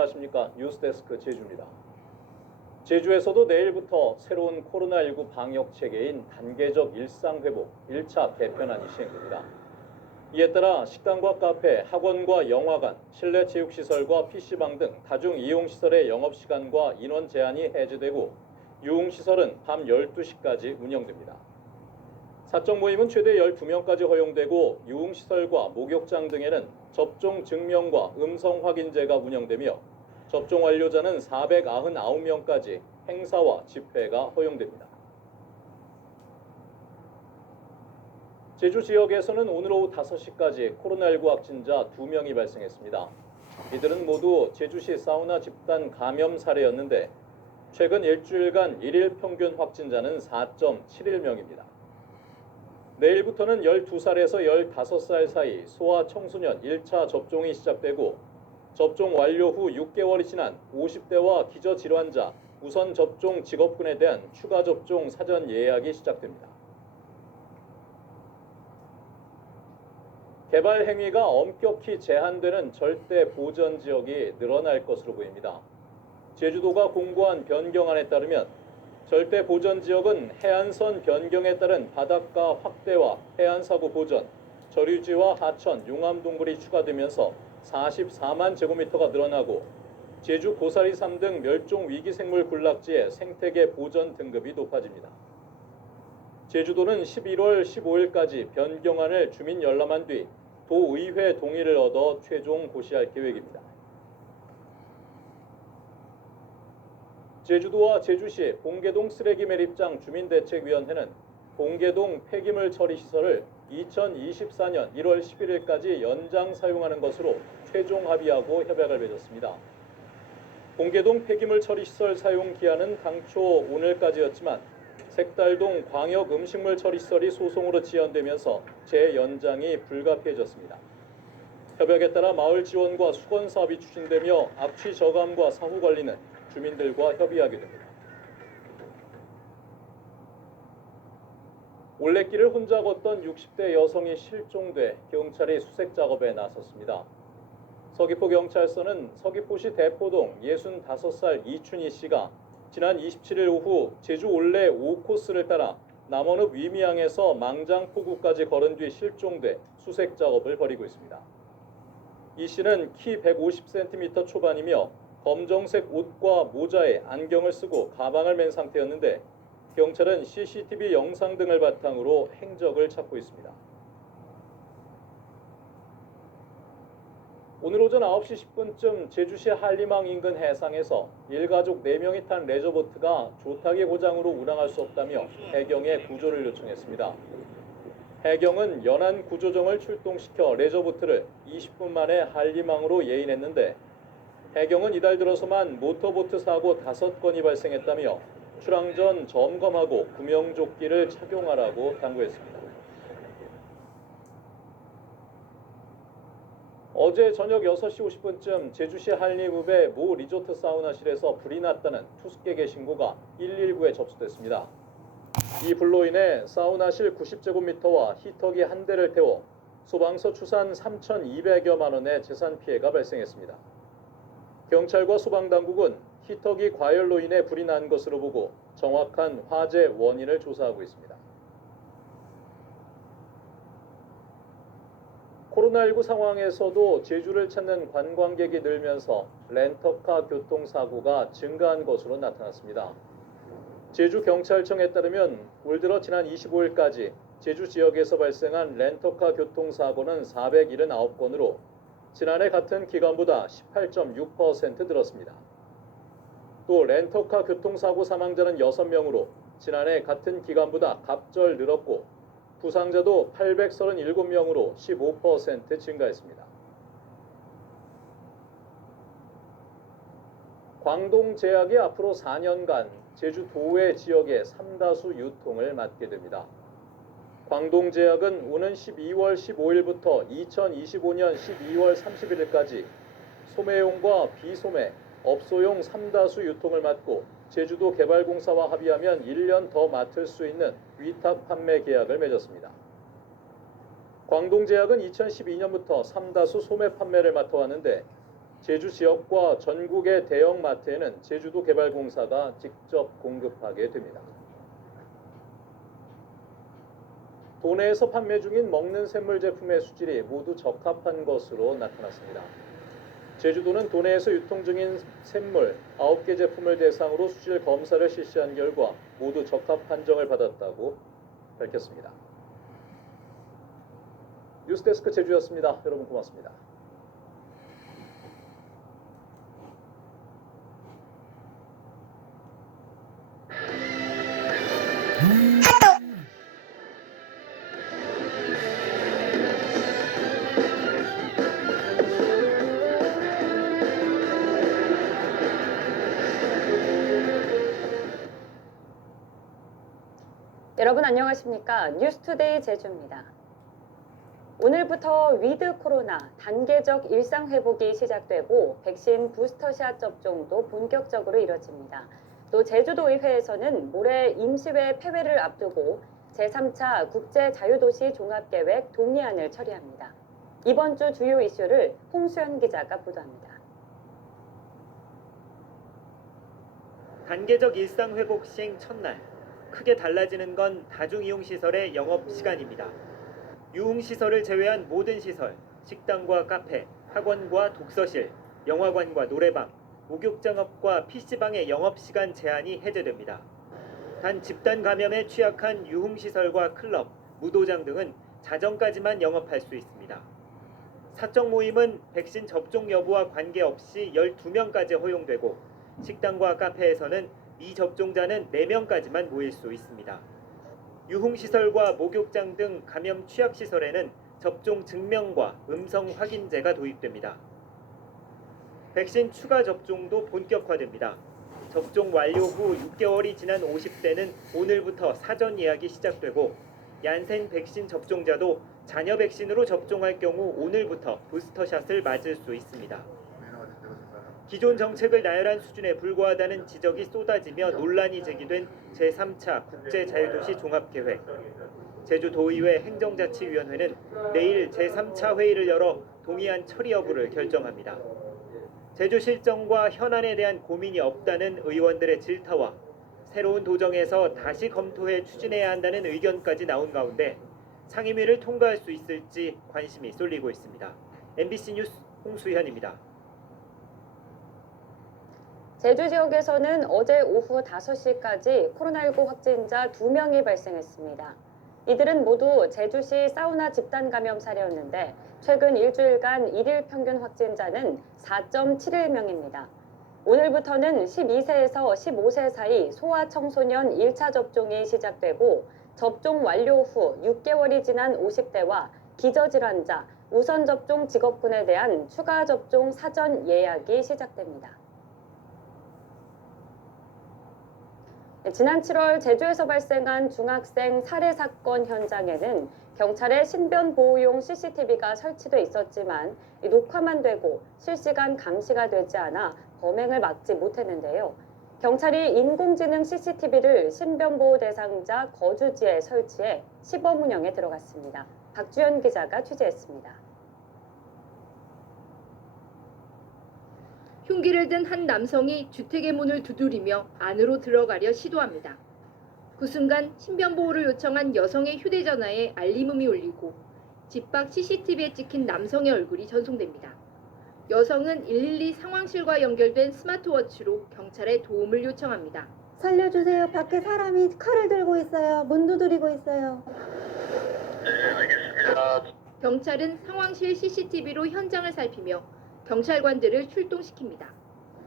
안녕하십니까. 뉴스데스크 제주입니다. 제주에서도 내일부터 새로운 코로나19 방역 체계인 단계적 일상회복 1차 개편안이 시행됩니다. 이에 따라 식당과 카페, 학원과 영화관, 실내 체육시설과 PC방 등 다중 이용시설의 영업시간과 인원 제한이 해제되고 유흥시설은 밤 12시까지 운영됩니다. 사적 모임은 최대 12명까지 허용되고 유흥시설과 목욕장 등에는 접종 증명과 음성 확인제가 운영되며 접종 완료자는 499명까지 행사와 집회가 허용됩니다. 제주 지역에서는 오늘 오후 5시까지 코로나19 확진자 2명이 발생했습니다. 이들은 모두 제주시 사우나 집단 감염 사례였는데 최근 일주일간 일일 평균 확진자는 4.71명입니다. 내일부터는 12살에서 15살 사이 소아 청소년 1차 접종이 시작되고 접종 완료 후 6개월이 지난 50대와 기저질환자, 우선 접종 직업군에 대한 추가 접종 사전 예약이 시작됩니다. 개발 행위가 엄격히 제한되는 절대 보전 지역이 늘어날 것으로 보입니다. 제주도가 공고한 변경안에 따르면 절대 보전 지역은 해안선 변경에 따른 바닷가 확대와 해안사고 보전, 저류지와 하천, 용암동굴이 추가되면서 44만 제곱미터가 늘어나고 제주 고사리섬 등 멸종 위기생물 군락지의 생태계 보전 등급이 높아집니다. 제주도는 11월 15일까지 변경안을 주민 열람한 뒤 도의회 동의를 얻어 최종 고시할 계획입니다. 제주도와 제주시 봉계동 쓰레기 매립장 주민대책위원회는 봉계동 폐기물 처리시설을 2024년 1월 11일까지 연장 사용하는 것으로 최종 합의하고 협약을 맺었습니다. 봉계동 폐기물 처리시설 사용 기한은 당초 오늘까지였지만 색달동 광역음식물 처리시설이 소송으로 지연되면서 재연장이 불가피해졌습니다. 협약에 따라 마을 지원과 수건 사업이 추진되며 악취 저감과 사후 관리는 주민들과 협의하게 됩니다. 올레길을 혼자 걷던 60대 여성이 실종돼 경찰이 수색 작업에 나섰습니다. 서귀포경찰서는 서귀포시 대포동 65살 이춘희 씨가 지난 27일 오후 제주 올레 5코스를 따라 남원읍 위미항에서 망장포구까지 걸은 뒤 실종돼 수색 작업을 벌이고 있습니다. 이 씨는 키 150cm 초반이며 검정색 옷과 모자에 안경을 쓰고 가방을 맨 상태였는데 경찰은 CCTV 영상 등을 바탕으로 행적을 찾고 있습니다. 오늘 오전 9시 10분쯤 제주시 한림항 인근 해상에서 일가족 4명이 탄 레저보트가 조타기 고장으로 운항할 수 없다며 해경에 구조를 요청했습니다. 해경은 연안 구조정을 출동시켜 레저보트를 20분 만에 한림항으로 예인했는데 해경은 이달 들어서만 모터보트 사고 5건이 발생했다며 출항 전 점검하고 구명조끼를 착용하라고 당부했습니다. 어제 저녁 6시 50분쯤 제주시 한림읍의 모 리조트 사우나실에서 불이 났다는 투숙객의 신고가 119에 접수됐습니다. 이 불로 인해 사우나실 90제곱미터와 히터기 한 대를 태워 소방서 추산 3,200여만 원의 재산 피해가 발생했습니다. 경찰과 소방당국은 히터기 과열로 인해 불이 난 것으로 보고 정확한 화재 원인을 조사하고 있습니다. 코로나19 상황에서도 제주를 찾는 관광객이 늘면서 렌터카 교통사고가 증가한 것으로 나타났습니다. 제주경찰청에 따르면 올 들어 지난 25일까지 제주 지역에서 발생한 렌터카 교통사고는 479건으로 지난해 같은 기간보다 18.6% 늘었습니다. 또 렌터카 교통사고 사망자는 6명으로 지난해 같은 기간보다 갑절 늘었고 부상자도 837명으로 15% 증가했습니다. 광동제약이 앞으로 4년간 제주 도외 지역의 삼다수 유통을 맡게 됩니다. 광동제약은 오는 12월 15일부터 2025년 12월 31일까지 소매용과 비소매, 업소용 삼다수 유통을 맡고 제주도 개발공사와 합의하면 1년 더 맡을 수 있는 위탁 판매 계약을 맺었습니다. 광동제약은 2012년부터 삼다수 소매 판매를 맡아왔는데 제주 지역과 전국의 대형 마트에는 제주도개발공사가 직접 공급하게 됩니다. 도내에서 판매 중인 먹는 샘물 제품의 수질이 모두 적합한 것으로 나타났습니다. 제주도는 도내에서 유통 중인 샘물 9개 제품을 대상으로 수질 검사를 실시한 결과 모두 적합 판정을 받았다고 밝혔습니다. 뉴스데스크 제주였습니다. 여러분 고맙습니다. 여러분 안녕하십니까? 뉴스투데이 제주입니다. 오늘부터 위드 코로나 단계적 일상 회복이 시작되고 백신 부스터샷 접종도 본격적으로 이뤄집니다. 또 제주도의회에서는 모레 임시회 폐회를 앞두고 제3차 국제자유도시 종합계획 동의안을 처리합니다. 이번 주 주요 이슈를 홍수연 기자가 보도합니다. 단계적 일상 회복 시행 첫날, 크게 달라지는 건 다중이용시설의 영업시간입니다. 유흥시설을 제외한 모든 시설, 식당과 카페, 학원과 독서실, 영화관과 노래방, 목욕장업과 PC방의 영업시간 제한이 해제됩니다. 단 집단 감염에 취약한 유흥시설과 클럽, 무도장 등은 자정까지만 영업할 수 있습니다. 사적 모임은 백신 접종 여부와 관계없이 12명까지 허용되고 식당과 카페에서는 미접종자는 4명까지만 모일 수 있습니다. 유흥시설과 목욕장 등 감염 취약시설에는 접종 증명과 음성 확인제가 도입됩니다. 백신 추가 접종도 본격화됩니다. 접종 완료 후 6개월이 지난 50대는 오늘부터 사전 예약이 시작되고 얀센 백신 접종자도 자녀 백신으로 접종할 경우 오늘부터 부스터샷을 맞을 수 있습니다. 기존 정책을 나열한 수준에 불과하다는 지적이 쏟아지며 논란이 제기된 제3차 국제자유도시 종합계획. 제주도의회 행정자치위원회는 내일 제3차 회의를 열어 동의안 처리 여부를 결정합니다. 제주 실정과 현안에 대한 고민이 없다는 의원들의 질타와 새로운 도정에서 다시 검토해 추진해야 한다는 의견까지 나온 가운데 상임위를 통과할 수 있을지 관심이 쏠리고 있습니다. MBC 뉴스 홍수현입니다. 제주 지역에서는 어제 오후 5시까지 코로나19 확진자 2명이 발생했습니다. 이들은 모두 제주시 사우나 집단 감염 사례였는데 최근 일주일간 일일 평균 확진자는 4.71명입니다. 오늘부터는 12세에서 15세 사이 소아청소년 1차 접종이 시작되고 접종 완료 후 6개월이 지난 50대와 기저질환자, 우선접종 직업군에 대한 추가 접종 사전 예약이 시작됩니다. 지난 7월 제주에서 발생한 중학생 살해 사건 현장에는 경찰의 신변 보호용 CCTV가 설치돼 있었지만 녹화만 되고 실시간 감시가 되지 않아 범행을 막지 못했는데요. 경찰이 인공지능 CCTV를 신변보호 대상자 거주지에 설치해 시범 운영에 들어갔습니다. 박주연 기자가 취재했습니다. 흉기를 든 한 남성이 주택의 문을 두드리며 안으로 들어가려 시도합니다. 그 순간 신변보호를 요청한 여성의 휴대전화에 알림음이 울리고 집 밖 CCTV에 찍힌 남성의 얼굴이 전송됩니다. 여성은 112 상황실과 연결된 스마트워치로 경찰에 도움을 요청합니다. 살려주세요. 밖에 사람이 칼을 들고 있어요. 문 두드리고 있어요. 네, 알겠습니다. 경찰은 상황실 CCTV로 현장을 살피며 경찰관들을 출동시킵니다.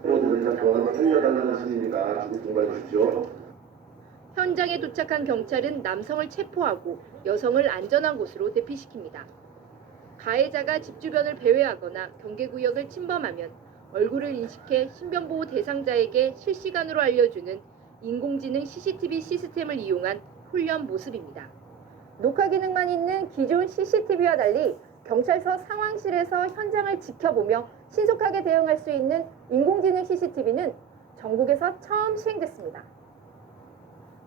모든 사건 살려달라는 시민이니까 주고 통보해 주십시오. 현장에 도착한 경찰은 남성을 체포하고 여성을 안전한 곳으로 대피시킵니다. 가해자가 집 주변을 배회하거나 경계구역을 침범하면 얼굴을 인식해 신변보호 대상자에게 실시간으로 알려주는 인공지능 CCTV 시스템을 이용한 훈련 모습입니다. 녹화 기능만 있는 기존 CCTV와 달리 경찰서 상황실에서 현장을 지켜보며 신속하게 대응할 수 있는 인공지능 CCTV는 전국에서 처음 시행됐습니다.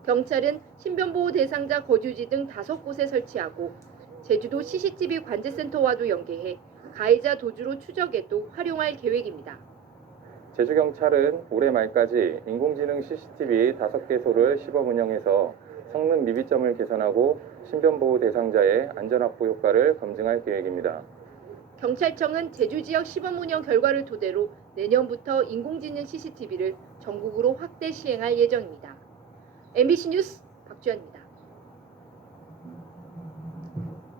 경찰은 신변보호 대상자 거주지 등 5곳에 설치하고 제주도 CCTV 관제센터와도 연계해 가해자 도주로 추적에도 활용할 계획입니다. 제주경찰은 올해 말까지 인공지능 CCTV 5개소를 시범 운영해서 성능 미비점을 개선하고 신변보호 대상자의 안전확보 효과를 검증할 계획입니다. 경찰청은 제주 지역 시범 운영 결과를 토대로 내년부터 인공지능 CCTV를 전국으로 확대 시행할 예정입니다. MBC 뉴스 박주연입니다.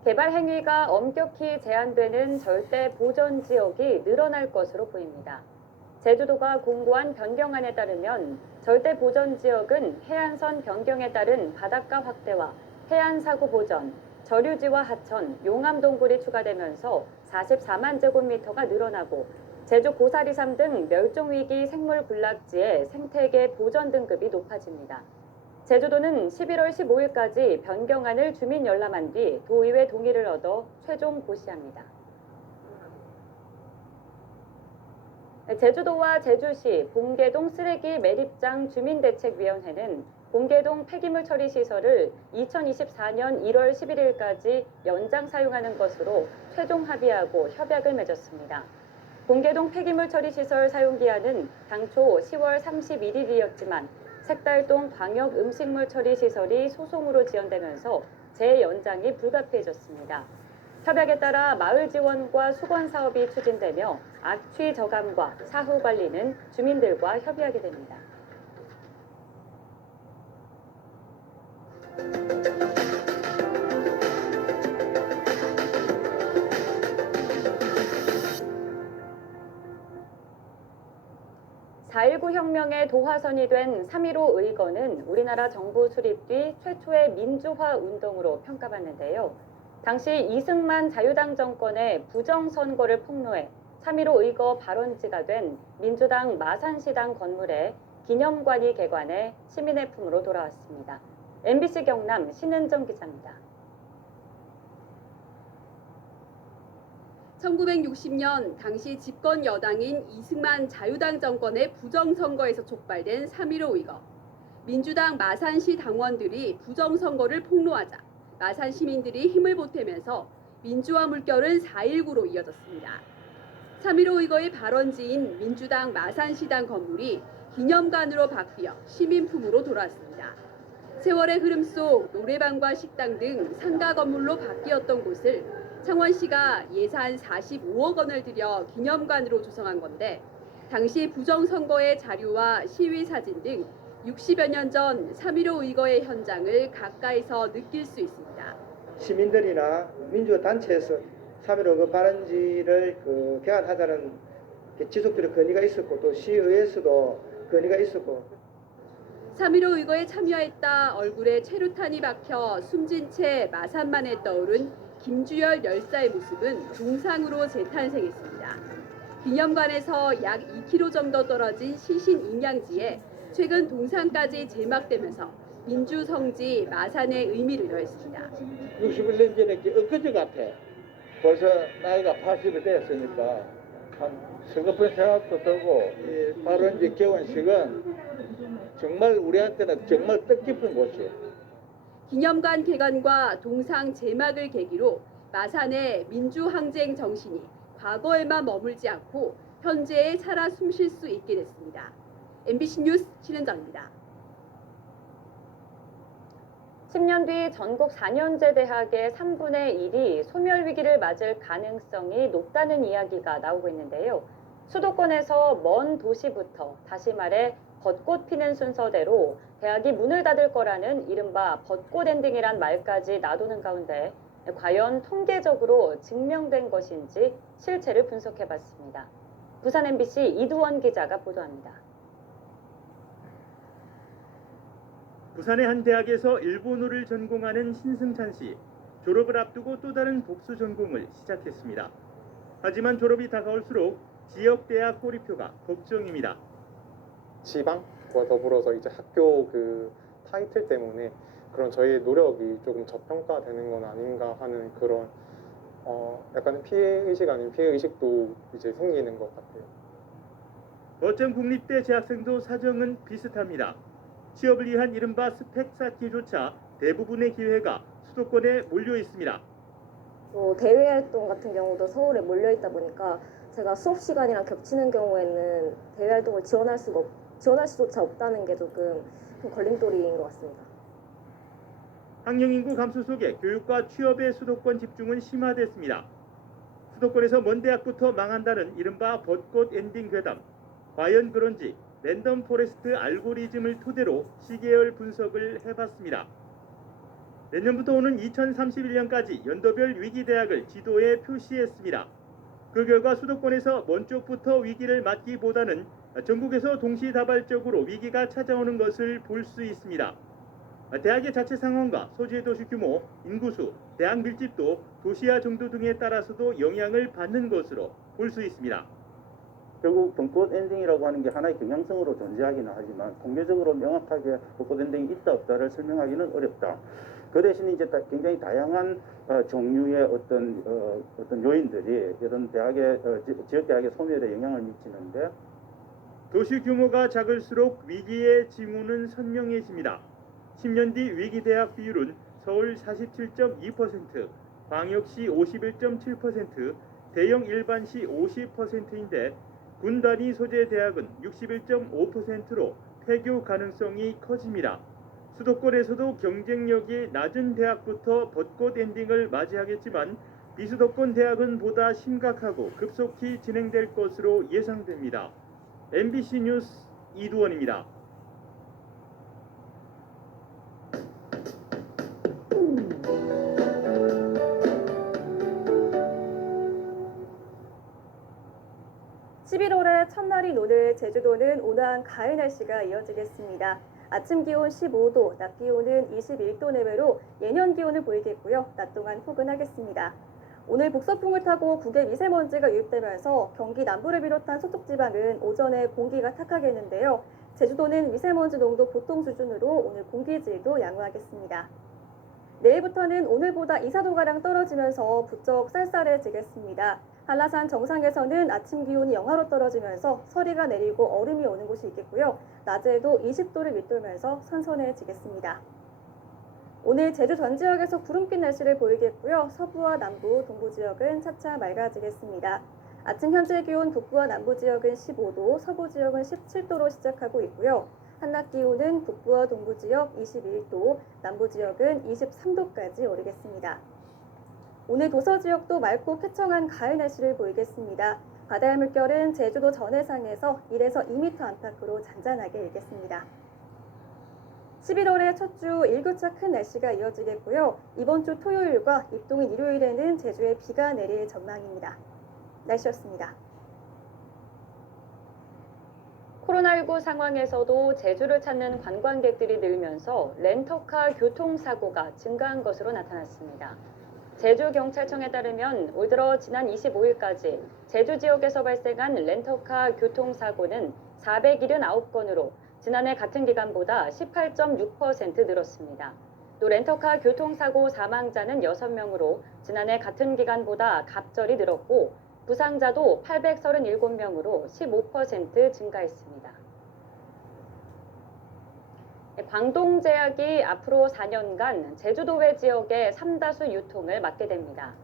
개발 행위가 엄격히 제한되는 절대 보전 지역이 늘어날 것으로 보입니다. 제주도가 공고한 변경안에 따르면 절대 보전 지역은 해안선 변경에 따른 바닷가 확대와 해안사고 보전, 저류지와 하천, 용암동굴이 추가되면서 44만 제곱미터가 늘어나고 제주 고사리삼 등 멸종위기 생물 군락지의 생태계 보전 등급이 높아집니다. 제주도는 11월 15일까지 변경안을 주민 열람한 뒤 도의회 동의를 얻어 최종 고시합니다. 제주도와 제주시 봉계동 쓰레기 매립장 주민대책위원회는 봉계동 폐기물 처리 시설을 2024년 1월 11일까지 연장 사용하는 것으로 최종 합의하고 협약을 맺었습니다. 봉계동 폐기물 처리 시설 사용 기한은 당초 10월 31일이었지만 색달동 광역 음식물 처리 시설이 소송으로 지연되면서 재연장이 불가피해졌습니다. 협약에 따라 마을 지원과 수건 사업이 추진되며 악취 저감과 사후 관리는 주민들과 협의하게 됩니다. (4.19) 혁명의 도화선이 된 3.15 의거는 우리나라 정부 수립 뒤 최초의 민주화 운동으로 평가받는데요. 당시 이승만 자유당 정권의 부정선거를 폭로해 3.15 의거 발원지가 된 민주당 마산시당 건물에 기념관이 개관해 시민의 품으로 돌아왔습니다. MBC 경남 신은정 기자입니다. 1960년 당시 집권 여당인 이승만 자유당 정권의 부정선거에서 촉발된 3.15 의거. 민주당 마산시 당원들이 부정선거를 폭로하자 마산 시민들이 힘을 보태면서 민주화 물결은 4.19로 이어졌습니다. 3.15 의거의 발원지인 민주당 마산시당 건물이 기념관으로 바뀌어 시민품으로 돌아왔습니다. 세월의 흐름 속 노래방과 식당 등 상가 건물로 바뀌었던 곳을 창원시가 예산 45억 원을 들여 기념관으로 조성한 건데 당시 부정선거의 자료와 시위 사진 등 60여 년 전 3.15 의거의 현장을 가까이서 느낄 수 있습니다. 시민들이나 민주화 단체에서 3.15 의거 발원지를 개관하자는 지속적인 건의가 있었고 또 시의회에서도 건의가 있었고 3.15 의거에 참여했다 얼굴에 최루탄이 박혀 숨진 채 마산만에 떠오른 김주열 열사의 모습은 동상으로 재탄생했습니다. 기념관에서 약 2km 정도 떨어진 시신 임양지에 최근 동상까지 제막되면서 민주성지 마산의 의미를 더했습니다. 61년 전에 엊그제 같아. 벌써 나이가 80이 됐으니까 한 서글픈 생각도 들고 이 발원지 개원식은 정말 우리한테는 정말 뜻깊은 곳이에요. 기념관 개관과 동상 제막을 계기로 마산의 민주항쟁 정신이 과거에만 머물지 않고 현재에 살아 숨쉴 수 있게 됐습니다. MBC 뉴스 신은정입니다. 10년 뒤 전국 4년제 대학의 3분의 1이 소멸 위기를 맞을 가능성이 높다는 이야기가 나오고 있는데요. 수도권에서 먼 도시부터 다시 말해 벚꽃 피는 순서대로 대학이 문을 닫을 거라는 이른바 벚꽃 엔딩이란 말까지 나도는 가운데 과연 통계적으로 증명된 것인지 실체를 분석해봤습니다. 부산 MBC 이두원 기자가 보도합니다. 부산의 한 대학에서 일본어를 전공하는 신승찬 씨. 졸업을 앞두고 또 다른 복수 전공을 시작했습니다. 하지만 졸업이 다가올수록 지역대학 꼬리표가 걱정입니다. 지방과 더불어서 이제 학교 그 타이틀 때문에 그런 저희의 노력이 조금 저평가되는 건 아닌가 하는 그런 약간 피해 의식 아닌 피해 의식도 이제 생기는 것 같아요. 어쩜 국립대 재학생도 사정은 비슷합니다. 취업을 위한 이른바 스펙 쌓기조차 대부분의 기회가 수도권에 몰려 있습니다. 또 대외 활동 같은 경우도 서울에 몰려 있다 보니까 제가 수업 시간이랑 겹치는 경우에는 대외 활동을 지원할 수조차 없다는 게 조금 큰 걸림돌인 것 같습니다. 학령 인구 감소 속에 교육과 취업의 수도권 집중은 심화됐습니다. 수도권에서 먼 대학부터 망한다는 이른바 벚꽃 엔딩 괴담. 과연 그런지 랜덤 포레스트 알고리즘을 토대로 시계열 분석을 해봤습니다. 내년부터 오는 2031년까지 연도별 위기대학을 지도에 표시했습니다. 그 결과 수도권에서 먼 쪽부터 위기를 맞기보다는 전국에서 동시다발적으로 위기가 찾아오는 것을 볼 수 있습니다. 대학의 자체 상황과 소재 도시 규모, 인구수, 대학 밀집도, 도시화 정도 등에 따라서도 영향을 받는 것으로 볼 수 있습니다. 결국 벚꽃 엔딩이라고 하는 게 하나의 경향성으로 존재하기는 하지만 통계적으로 명확하게 벚꽃 엔딩이 있다 없다를 설명하기는 어렵다. 그 대신 이제 굉장히 다양한 종류의 어떤 요인들이 이런 대학의 지역 대학의 소멸에 영향을 미치는데, 도시 규모가 작을수록 위기의 징후는 선명해집니다. 10년 뒤 위기 대학 비율은 서울 47.2%, 광역시 51.7%, 대형 일반시 50%인데 군 단위 소재 대학은 61.5%로 폐교 가능성이 커집니다. 수도권에서도 경쟁력이 낮은 대학부터 벚꽃 엔딩을 맞이하겠지만 비수도권 대학은 보다 심각하고 급속히 진행될 것으로 예상됩니다. MBC 뉴스 이두원입니다. (11월의) 첫날인 오늘 제주도는 온화한 가을 날씨가 이어지겠습니다. 아침 기온 15도, 낮 기온은 21도 내외로 예년 기온을 보이겠고요. 낮 동안 포근하겠습니다. 오늘 북서풍을 타고 국외 미세먼지가 유입되면서 경기 남부를 비롯한 서쪽 지방은 오전에 공기가 탁하겠는데요. 제주도는 미세먼지 농도 보통 수준으로 오늘 공기질도 양호하겠습니다. 내일부터는 오늘보다 2, 4도가량 떨어지면서 부쩍 쌀쌀해지겠습니다. 한라산 정상에서는 아침 기온이 영하로 떨어지면서 서리가 내리고 얼음이 오는 곳이 있겠고요. 낮에도 20도를 밑돌면서 선선해지겠습니다. 오늘 제주 전 지역에서 구름 낀 날씨를 보이겠고요. 서부와 남부, 동부 지역은 차차 맑아지겠습니다. 아침 현재 기온 북부와 남부 지역은 15도, 서부 지역은 17도로 시작하고 있고요. 한낮 기온은 북부와 동부 지역 21도, 남부 지역은 23도까지 오르겠습니다. 오늘 도서 지역도 맑고 쾌청한 가을 날씨를 보이겠습니다. 바다의 물결은 제주도 전해상에서 1에서 2m 안팎으로 잔잔하게 일겠습니다. 11월의 첫 주 일교차 큰 날씨가 이어지겠고요. 이번 주 토요일과 입동인 일요일에는 제주에 비가 내릴 전망입니다. 날씨였습니다. 코로나19 상황에서도 제주를 찾는 관광객들이 늘면서 렌터카 교통사고가 증가한 것으로 나타났습니다. 제주경찰청에 따르면 올 들어 지난 25일까지 제주 지역에서 발생한 렌터카 교통사고는 479건으로 지난해 같은 기간보다 18.6% 늘었습니다. 또 렌터카 교통사고 사망자는 6명으로 지난해 같은 기간보다 갑절이 늘었고 부상자도 837명으로 15% 증가했습니다. 광동제약이 앞으로 4년간 제주도 외 지역의 삼다수 유통을 맡게 됩니다.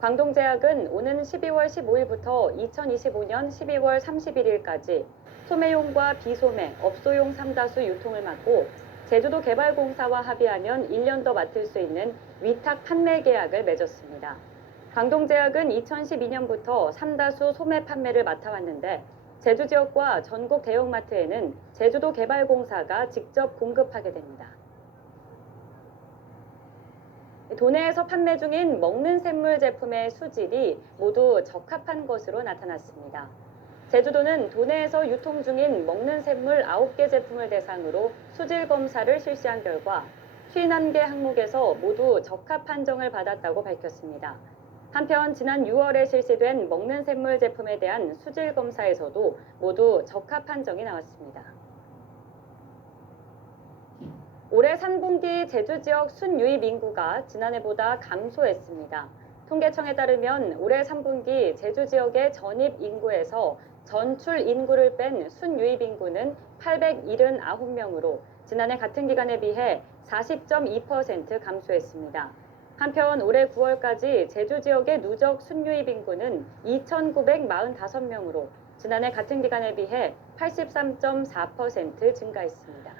광동제약은 오는 12월 15일부터 2025년 12월 31일까지 소매용과 비소매, 업소용 삼다수 유통을 맡고 제주도 개발공사와 합의하면 1년 더 맡을 수 있는 위탁 판매 계약을 맺었습니다. 광동제약은 2012년부터 삼다수 소매 판매를 맡아왔는데 제주 지역과 전국 대형마트에는 제주도 개발공사가 직접 공급하게 됩니다. 도내에서 판매 중인 먹는 샘물 제품의 수질이 모두 적합한 것으로 나타났습니다. 제주도는 도내에서 유통 중인 먹는 샘물 9개 제품을 대상으로 수질 검사를 실시한 결과 51개 항목에서 모두 적합 판정을 받았다고 밝혔습니다. 한편 지난 6월에 실시된 먹는 샘물 제품에 대한 수질 검사에서도 모두 적합 판정이 나왔습니다. 올해 3분기 제주 지역 순유입 인구가 지난해보다 감소했습니다. 통계청에 따르면 올해 3분기 제주 지역의 전입 인구에서 전출 인구를 뺀 순유입 인구는 879명으로 지난해 같은 기간에 비해 40.2% 감소했습니다. 한편 올해 9월까지 제주 지역의 누적 순유입 인구는 2,945명으로 지난해 같은 기간에 비해 83.4% 증가했습니다.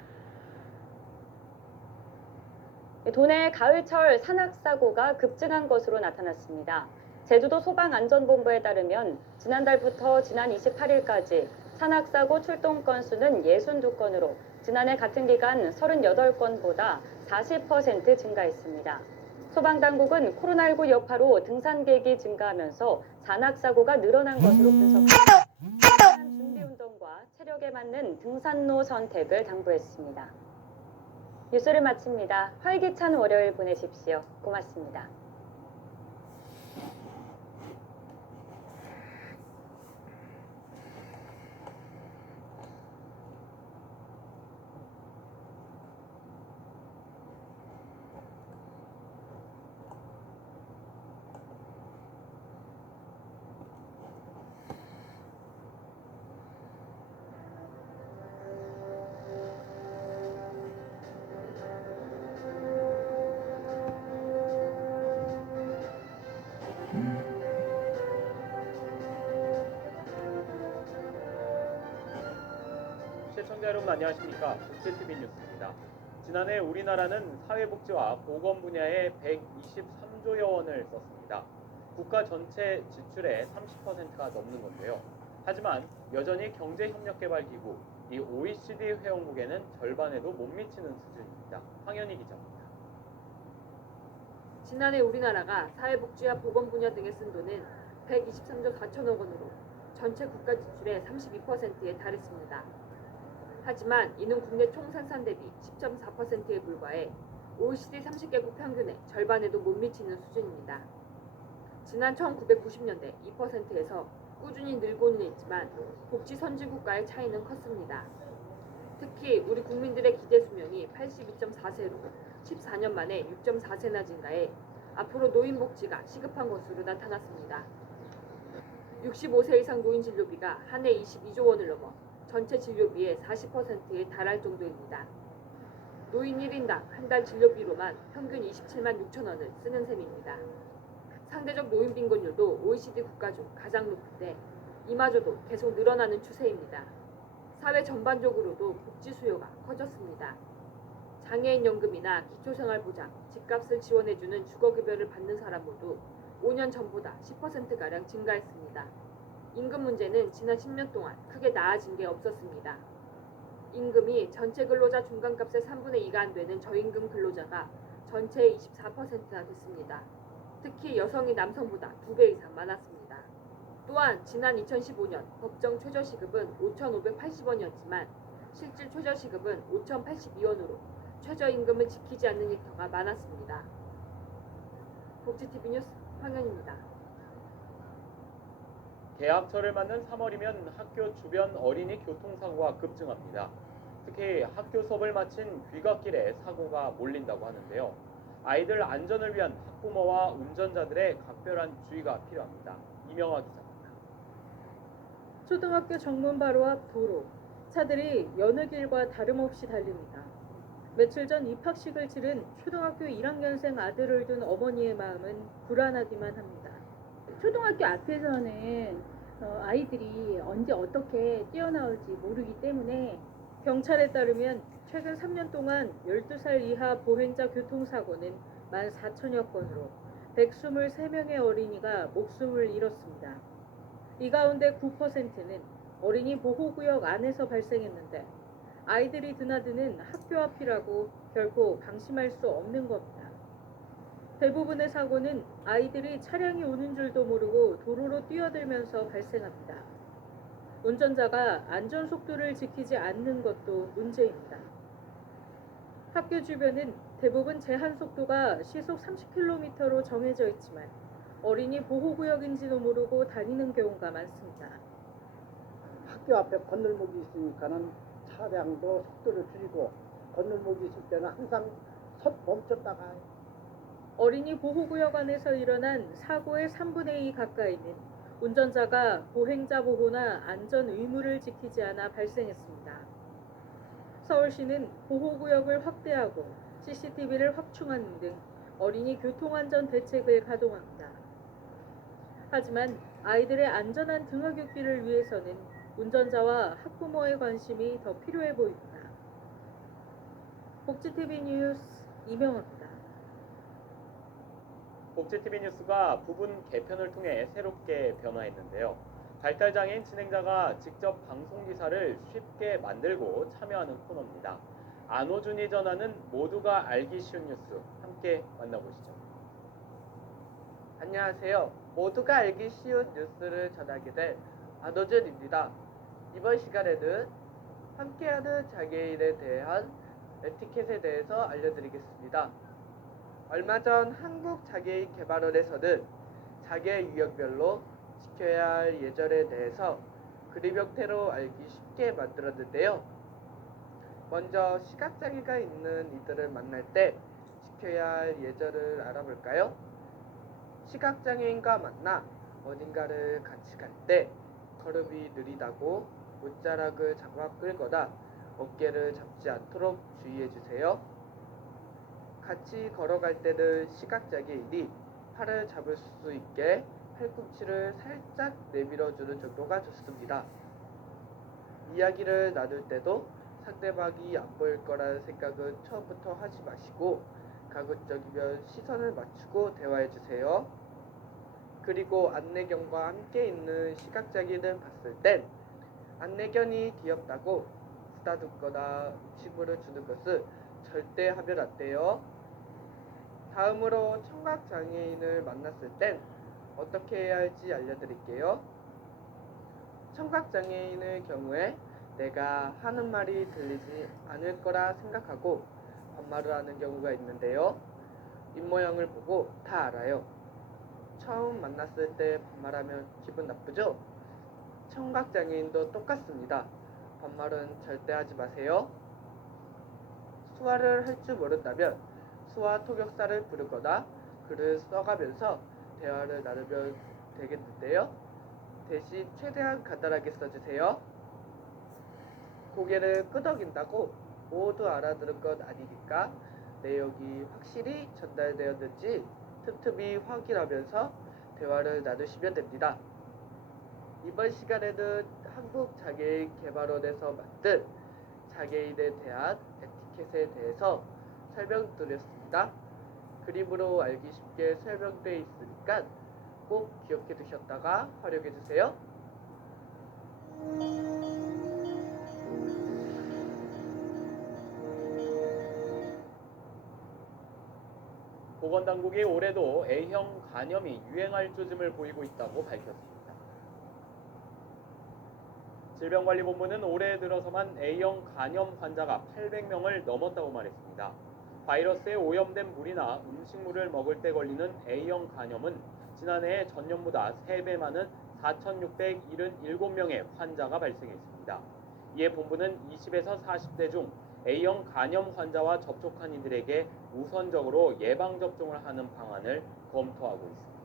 도내 가을철 산악사고가 급증한 것으로 나타났습니다. 제주도 소방안전본부에 따르면 지난달부터 지난 28일까지 산악사고 출동 건수는 62건으로 지난해 같은 기간 38건보다 40% 증가했습니다. 소방당국은 코로나19 여파로 등산객이 증가하면서 산악사고가 늘어난 것으로 분석합니다. 준비운동과 체력에 맞는 등산로 선택을 당부했습니다. 뉴스를 마칩니다. 활기찬 월요일 보내십시오. 고맙습니다. 시청자 여러분 안녕하십니까? 국제TV 뉴스입니다. 지난해 우리나라는 사회복지와 보건 분야에 123조여 원을 썼습니다. 국가 전체 지출의 30%가 넘는 건데요. 하지만 여전히 경제협력개발기구, 이 OECD 회원국에는 절반에도 못 미치는 수준입니다. 황현희 기자입니다. 지난해 우리나라가 사회복지와 보건 분야 등에 쓴 돈은 123조 4천억 원으로 전체 국가 지출의 32%에 달했습니다. 하지만 이는 국내 총생산 대비 10.4%에 불과해 OECD 30개국 평균의 절반에도 못 미치는 수준입니다. 지난 1990년대 2%에서 꾸준히 늘고는 있지만 복지 선진국과의 차이는 컸습니다. 특히 우리 국민들의 기대 수명이 82.4세로 14년 만에 6.4세나 증가해 앞으로 노인 복지가 시급한 것으로 나타났습니다. 65세 이상 노인 진료비가 한 해 22조 원을 넘어 전체 진료비의 40%에 달할 정도입니다. 노인 1인당 한 달 진료비로만 평균 27만 6천 원을 쓰는 셈입니다. 상대적 노인 빈곤율도 OECD 국가 중 가장 높은데 이마저도 계속 늘어나는 추세입니다. 사회 전반적으로도 복지 수요가 커졌습니다. 장애인 연금이나 기초생활보장, 집값을 지원해주는 주거급여를 받는 사람 모두 5년 전보다 10%가량 증가했습니다. 임금 문제는 지난 10년 동안 크게 나아진 게 없었습니다. 임금이 전체 근로자 중간값의 3분의 2가 안 되는 저임금 근로자가 전체의 24%나 됐습니다. 특히 여성이 남성보다 2배 이상 많았습니다. 또한 지난 2015년 법정 최저시급은 5,580원이었지만 실질 최저시급은 5,082원으로 최저임금을 지키지 않는 일터가 많았습니다. 복지TV 뉴스 황현입니다. 개학철을 맞는 3월이면 학교 주변 어린이 교통사고가 급증합니다. 특히 학교 수업을 마친 귀갓길에 사고가 몰린다고 하는데요. 아이들 안전을 위한 학부모와 운전자들의 각별한 주의가 필요합니다. 이명아 기자입니다. 초등학교 정문 바로 앞 도로, 차들이 여느 길과 다름없이 달립니다. 며칠 전 입학식을 치른 초등학교 1학년생 아들을 둔 어머니의 마음은 불안하기만 합니다. 초등학교 앞에서는 아이들이 언제 어떻게 뛰어나올지 모르기 때문에 경찰에 따르면 최근 3년 동안 12살 이하 보행자 교통사고는 14,000여 건으로 123명의 어린이가 목숨을 잃었습니다. 이 가운데 9%는 어린이 보호구역 안에서 발생했는데 아이들이 드나드는 학교 앞이라고 결코 방심할 수 없는 겁니다. 대부분의 사고는 아이들이 차량이 오는 줄도 모르고 도로로 뛰어들면서 발생합니다. 운전자가 안전속도를 지키지 않는 것도 문제입니다. 학교 주변은 대부분 제한속도가 시속 30km로 정해져 있지만 어린이 보호구역인지도 모르고 다니는 경우가 많습니다. 학교 앞에 건널목이 있으니까는 차량도 속도를 줄이고 건널목이 있을 때는 항상 멈췄다가 어린이 보호구역 안에서 일어난 사고의 3분의 2 가까이는 운전자가 보행자 보호나 안전 의무를 지키지 않아 발생했습니다. 서울시는 보호구역을 확대하고 CCTV를 확충하는 등 어린이 교통안전 대책을 가동합니다. 하지만 아이들의 안전한 등하굣길을 위해서는 운전자와 학부모의 관심이 더 필요해 보입니다. 복지TV 뉴스 이명화입니다. 복지TV 뉴스가 부분 개편을 통해 새롭게 변화했는데요. 발달장애인 진행자가 직접 방송기사를 쉽게 만들고 참여하는 코너입니다. 안호준이 전하는 모두가 알기 쉬운 뉴스 함께 만나보시죠. 안녕하세요. 모두가 알기 쉬운 뉴스를 전하게 된 안호준입니다. 이번 시간에는 함께하는 장애인에 대한 에티켓에 대해서 알려드리겠습니다. 얼마 전 한국장애인개발원에서는 장애 유형별로 지켜야 할 예절에 대해서 그림 형태로 알기 쉽게 만들었는데요. 먼저 시각장애가 있는 이들을 만날 때 지켜야 할 예절을 알아볼까요? 시각장애인과 만나 어딘가를 같이 갈 때 걸음이 느리다고 옷자락을 잡아 끌거나 어깨를 잡지 않도록 주의해주세요. 같이 걸어갈 때는 시각장애인이 팔을 잡을 수 있게 팔꿈치를 살짝 내밀어주는 정도가 좋습니다. 이야기를 나눌 때도 상대방이 안 보일 거라는 생각은 처음부터 하지 마시고 가급적이면 시선을 맞추고 대화해주세요. 그리고 안내견과 함께 있는 시각장애인을 봤을 땐 안내견이 귀엽다고 쓰다듬거나 음식물을 주는 것은 절대 하면 안 돼요. 다음으로 청각장애인을 만났을 땐 어떻게 해야 할지 알려드릴게요. 청각장애인의 경우에 내가 하는 말이 들리지 않을 거라 생각하고 반말을 하는 경우가 있는데요. 입모양을 보고 다 알아요. 처음 만났을 때 반말하면 기분 나쁘죠? 청각장애인도 똑같습니다. 반말은 절대 하지 마세요. 수화를 할 줄 모른다면 수화 통역사를 부르거나 글을 써가면서 대화를 나누면 되겠는데요. 대신 최대한 간단하게 써주세요. 고개를 끄덕인다고 모두 알아들은 건 아니니까 내용이 확실히 전달되었는지 틈틈이 확인하면서 대화를 나누시면 됩니다. 이번 시간에는 한국장애인개발원에서 만든 장애인에 대한 에티켓에 대해서 설명드렸습니다. 그림으로 알기 쉽게 설명되어 있으니까 꼭 기억해 두셨다가 활용해 주세요. 보건당국이 올해도 A형 간염이 유행할 조짐을 보이고 있다고 밝혔습니다. 질병관리본부는 올해 들어서만 A형 간염 환자가 800명을 넘었다고 말했습니다. 바이러스에 오염된 물이나 음식물을 먹을 때 걸리는 A형 간염은 지난해 전년보다 3배 많은 4,677명의 환자가 발생했습니다. 이에 본부는 20에서 40대 중 A형 간염 환자와 접촉한 이들에게 우선적으로 예방접종을 하는 방안을 검토하고 있습니다.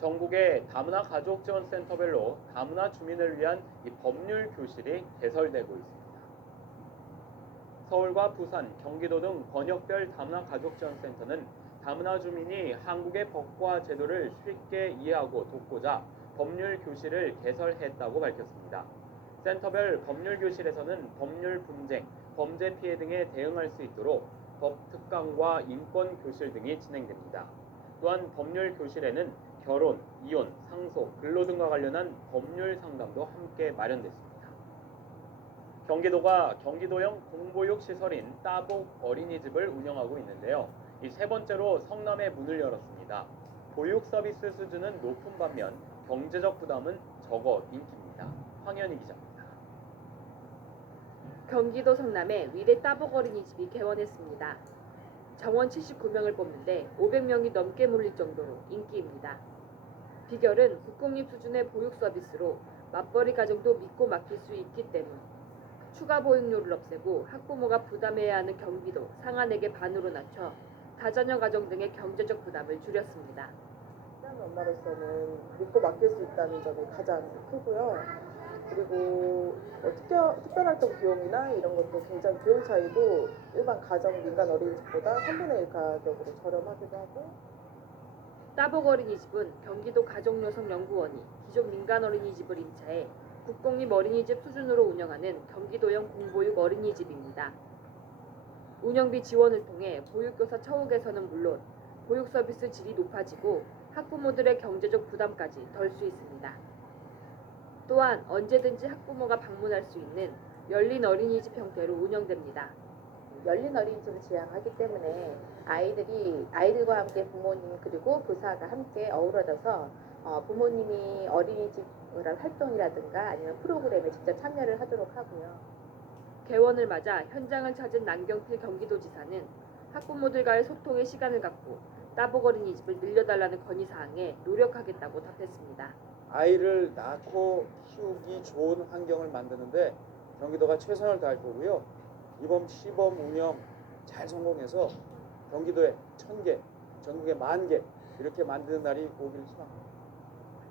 전국의 다문화 가족지원센터별로 다문화 주민을 위한 이 법률 교실이 개설되고 있습니다. 서울과 부산, 경기도 등 번역별 다문화 가족지원센터는 다문화 주민이 한국의 법과 제도를 쉽게 이해하고 돕고자 법률 교실을 개설했다고 밝혔습니다. 센터별 법률 교실에서는 법률 분쟁, 범죄 피해 등에 대응할 수 있도록 법 특강과 인권 교실 등이 진행됩니다. 또한 법률 교실에는 결혼, 이혼, 상속, 근로 등과 관련한 법률 상담도 함께 마련됐습니다. 경기도가 경기도형 공보육 시설인 따복 어린이집을 운영하고 있는데요. 이 세 번째로 성남에 문을 열었습니다. 보육 서비스 수준은 높은 반면 경제적 부담은 적어 인기입니다. 황현희 기자입니다. 경기도 성남에 위례 따복 어린이집이 개원했습니다. 정원 79명을 뽑는데 500명이 넘게 몰릴 정도로 인기입니다. 비결은 국공립 수준의 보육 서비스로 맞벌이 가정도 믿고 맡길 수 있기 때문. 추가 보육료를 없애고 학부모가 부담해야 하는 경비도 상한액의 반으로 낮춰 다자녀 가정 등의 경제적 부담을 줄였습니다. 엄마로서는 믿고 맡길 수 있다는 점이 가장 크고요. 그리고 특별활동 비용이나 이런 것도 굉장히 비용 차이도 일반 가정 민간 어린이집보다 3분의 1 가격으로 저렴하기도 하고. 따복 어린이집은 경기도 가족여성연구원이 기존 민간 어린이집을 임차해 국공립 어린이집 수준으로 운영하는 경기도형 공보육 어린이집입니다. 운영비 지원을 통해 보육교사 처우 개선은 물론 보육 서비스 질이 높아지고 학부모들의 경제적 부담까지 덜 수 있습니다. 또한 언제든지 학부모가 방문할 수 있는 열린 어린이집 형태로 운영됩니다. 열린 어린이집을 지향하기 때문에 아이들과 함께 부모님 그리고 교사가 함께 어우러져서 부모님이 어린이집 활동이라든가 아니면 프로그램에 직접 참여를 하도록 하고요. 개원을 맞아 현장을 찾은 남경필 경기도지사는 학부모들과의 소통의 시간을 갖고 따복 어린이집을 늘려달라는 건의사항에 노력하겠다고 답했습니다. 아이를 낳고 키우기 좋은 환경을 만드는데 경기도가 최선을 다할 거고요. 이번 시범 운영 잘 성공해서 경기도에 1000개, 전국에 10,000개 이렇게 만드는 날이 오길 희망합니다.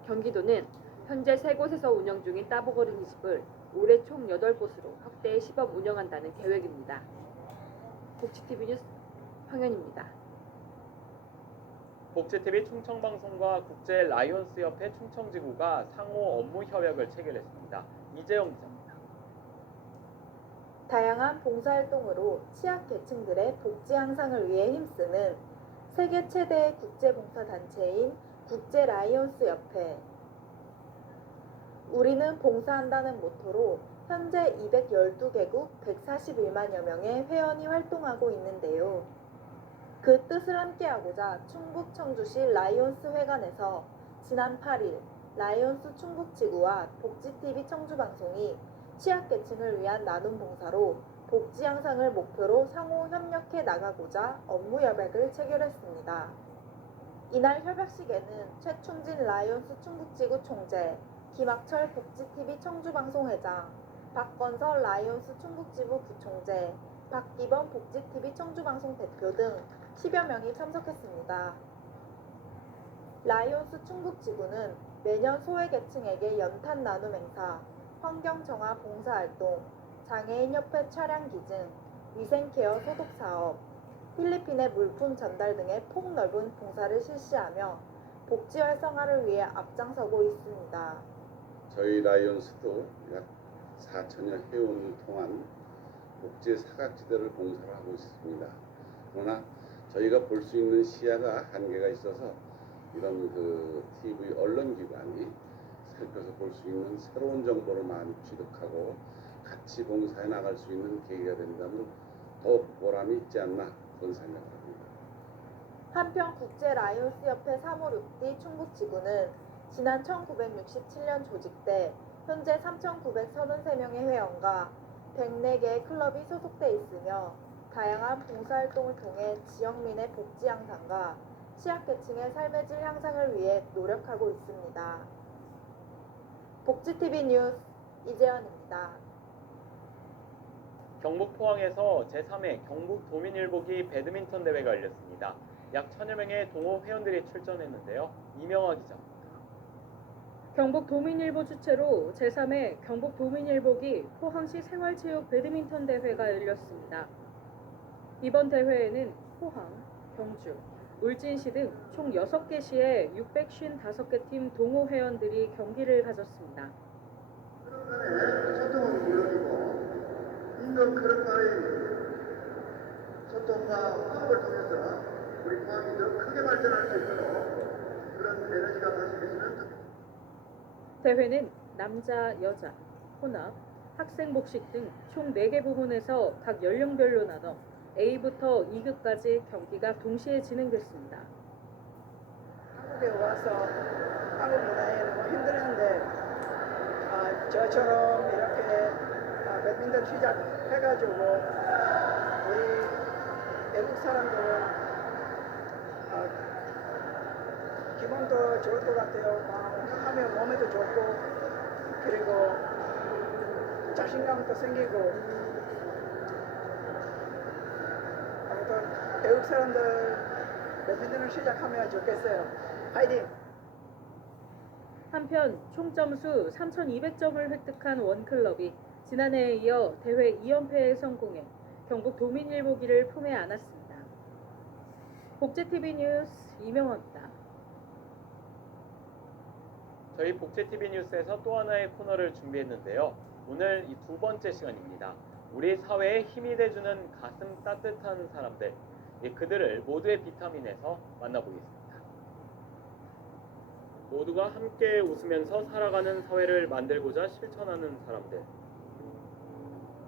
경기도는 현재 3곳에서 운영 중인 따복 어린이집을 올해 총 8곳으로 확대 시범 운영한다는 계획입니다. 복지TV 뉴스 황현입니다. 복지TV 충청방송과 국제 라이온스 협회 충청지구가 상호 업무 협약을 체결했습니다. 이재영 기자입니다. 다양한 봉사활동으로 취약계층들의 복지 향상을 위해 힘쓰는 세계 최대의 국제봉사단체인 국제 라이온스 협회. 우리는 봉사한다는 모토로 현재 212개국 141만여 명의 회원이 활동하고 있는데요. 그 뜻을 함께하고자 충북 청주시 라이온스 회관에서 지난 8일 라이온스 충북지구와 복지TV 청주방송이 취약계층을 위한 나눔 봉사로 복지 향상을 목표로 상호 협력해 나가고자 업무 협약을 체결했습니다. 이날 협약식에는 최충진 라이온스 충북지구 총재, 김학철 복지TV 청주방송회장, 박건설 라이온스 충북지부 부총재, 박기범 복지TV 청주방송 대표 등 10여 명이 참석했습니다. 라이온스 충북지구는 매년 소외계층에게 연탄 나눔 행사, 환경정화 봉사활동, 장애인협회 차량 기증, 위생케어 소독사업, 필리핀의 물품 전달 등의 폭넓은 봉사를 실시하며 복지 활성화를 위해 앞장서고 있습니다. 저희 라이온스도 약 4천여 회원을 통한 복지 사각지대를 봉사를 하고 있습니다. 그러나 저희가 볼 수 있는 시야가 한계가 있어서 이런 TV 언론기관이 살펴서 볼 수 있는 새로운 정보를 많이 취득하고 같이 봉사해 나갈 수 있는 계기가 된다면 더욱 보람이 있지 않나 그런 생각을 합니다. 한편 국제 라이온스 협회 356D 충북지구는 지난 1967년 조직돼 현재 3,933명의 회원과 104개의 클럽이 소속돼 있으며 다양한 봉사활동을 통해 지역민의 복지 향상과 취약계층의 삶의 질 향상을 위해 노력하고 있습니다. 복지TV 뉴스 이재현입니다. 경북 포항에서 제3회 경북 도민일보기 배드민턴 대회가 열렸습니다. 약 1000여 명의 동호 회원들이 출전했는데요. 이명화 기자입니다. 경북 도민일보 주최로 제3회 경북 도민일보기 포항시 생활체육 배드민턴 대회가 열렸습니다. 이번 대회에는 포항, 경주, 울진시 등 총 6개 시의 655개 팀 동호 회원들이 경기를 가졌습니다. 소통은 물론이고 인도 크로파의 소통과 화합을 통해서 우리 포항이 더 크게 발전할 수 있도록 그런 에너지가 발생했으면 좋겠습니다. 대회는 남자, 여자, 혼합, 학생 복식 등 총 4개 부문에서 각 연령별로 나눠 A부터 2급까지 경기가 동시에 진행됐습니다. 한국에 와서 한국 문화에 너무 힘들었는데 저처럼 이렇게 배드민턴 시작해가지고 우리 외국 사람들은 기분도 좋을 것 같아요. 하면 몸에도 좋고 그리고 자신감도 생기고 아무튼 외국 사람들 배드민턴을 시작하면 좋겠어요. 파이팅! 한편 총 점수 3,200점을 획득한 원클럽이 지난해에 이어 대회 2연패에 성공해 경북 도민일보기를 품에 안았습니다. 복제TV 뉴스 이명원입니다. 저희 복제TV 뉴스에서 또 하나의 코너를 준비했는데요. 오늘 이 두 번째 시간입니다. 우리 사회에 힘이 돼주는 가슴 따뜻한 사람들, 그들을 모두의 비타민에서 만나보겠습니다. 모두가 함께 웃으면서 살아가는 사회를 만들고자 실천하는 사람들.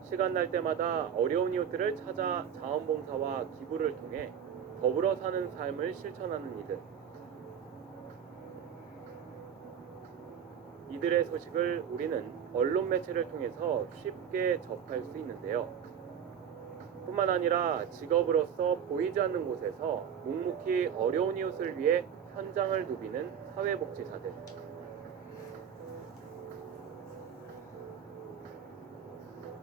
시간 날 때마다 어려운 이웃들을 찾아 자원봉사와 기부를 통해 더불어 사는 삶을 실천하는 이들. 이들의 소식을 우리는 언론 매체를 통해서 쉽게 접할 수 있는데요. 뿐만 아니라 직업으로서 보이지 않는 곳에서 묵묵히 어려운 이웃을 위해 현장을 누비는 사회복지사들.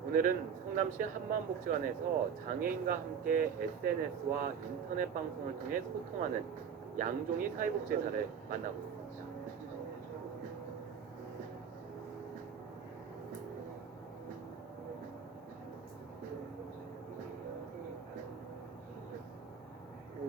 오늘은 성남시 한마음복지관에서 장애인과 함께 SNS와 인터넷 방송을 통해 소통하는 양종희 사회복지사를 만나보겠습니다.